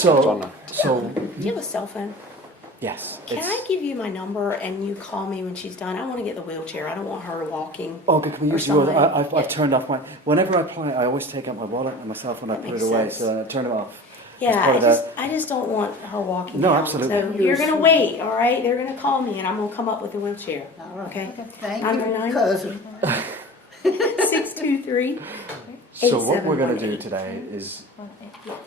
So, Do you have a cell phone? yes. Can I give you my number and you call me when she's done? I want to get the wheelchair. I don't want her walking. Okay, can we or use yours? somebody. I've turned off my. Whenever I play, I always take out my wallet and my cell phone. I That put it makes away, sense. so I turn it off. Yeah, I just don't want her walking. No, down. absolutely. So you're gonna wait, all right? They're gonna call me and I'm gonna come up with the wheelchair. All right. Okay. Thank I'm you, your nine. cousin. 623. So what we're going to do 8718. today is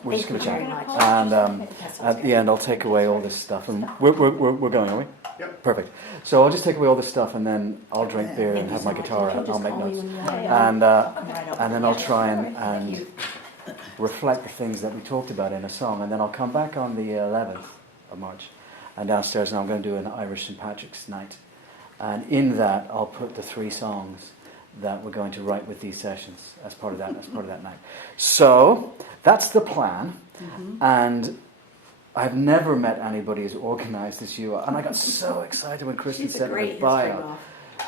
we're just going to Thank chat, you very much. and That sounds at the end I'll take away all this stuff, and we're going, are we? Yep. Perfect. So I'll just take away all this stuff, and then I'll drink beer and Thank you have so my much. guitar You out. I'll just make call me notes, when you want it. and then I'll try and reflect the things that we talked about in a song, and then I'll come back on the 11th of March, and downstairs, and I'm going to do an Irish St. Patrick's night, and in that I'll put the 3 songs that we're going to write with these sessions as part of that night. So that's the plan, and I've never met anybody as organised as you are, and I got so excited when Kristen She's a sent me great the history bio. buff.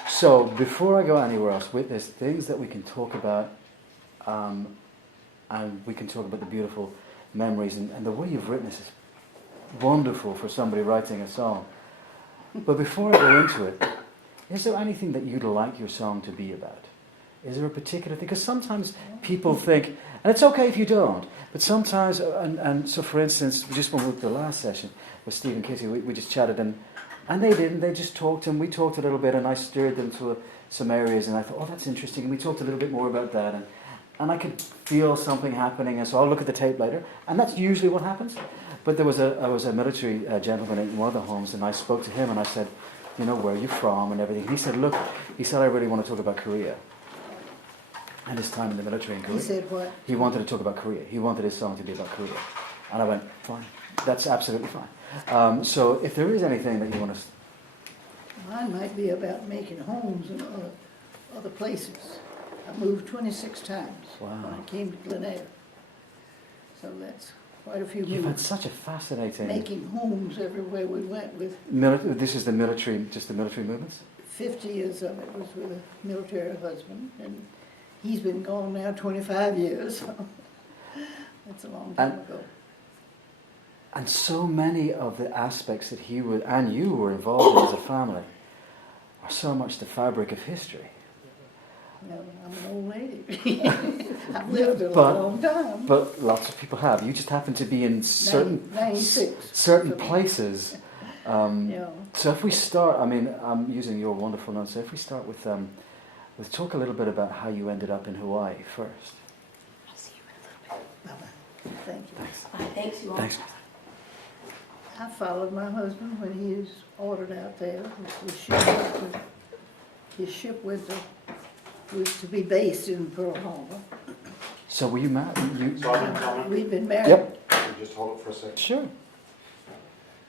So before I go anywhere else, there's things that we can talk about, and we can talk about the beautiful memories, and the way you've written this is wonderful for somebody writing a song. But before I go into it, is there anything that you'd like your song to be about? Is there a particular thing? Because sometimes people think, and it's okay if you don't, but sometimes, and so for instance, just when we did the last session with Stephen Casey, we just chatted, and they didn't, they just talked, and we talked a little bit, and I steered them to some areas, and I thought, oh, that's interesting, and we talked a little bit more about that, and I could feel something happening, and so I'll look at the tape later, and that's usually what happens. But I was a military gentleman in one of the homes, and I spoke to him, and I said, you know, where are you from and everything. He said, look, I really want to talk about Korea and his time in the military in Korea. He said what? He wanted to talk about Korea. He wanted his song to be about Korea. And I went, fine, that's absolutely fine. So if there is anything that you want to... Mine might be about making homes in other places. I moved 26 times Wow. when I came to Glen Eyre. So that's quite a few You've had moves. such a fascinating... Making homes everywhere we went with. This is the military, just the military movements? 50 years of it was with a military husband, and he's been gone now 25 years, so that's a long time ago. And so many of the aspects that he would, and you were involved in as a family, are so much the fabric of history. No, I'm an old lady. I've lived a long time. But lots of people have. You just happen to be in certain 96. certain places. Yeah. So if we start, I mean, I'm using your wonderful notes. So if we start with talk a little bit about how you ended up in Hawaii first. I'll see you in a little bit. Bye-bye. Thank you. Thanks. Bye. Thanks, you all. Thanks. I followed my husband when he was ordered out there. His ship was to be based in Pearl Harbor. So were you married? So I've been telling We'd been married. Yep. you, just hold it for a second. Sure.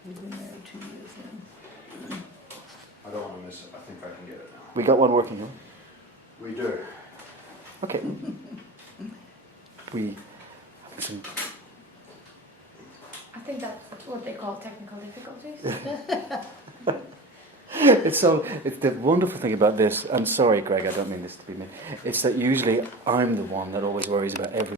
We'd been married 2 years then. I don't want to miss it. I think I can get it now. We got one working, huh? We do. Okay. We. Some, I think that's what they call technical difficulties. it's the wonderful thing about this. I'm sorry, Greg. I don't mean this to be mean. It's that usually I'm the one that always worries about everything.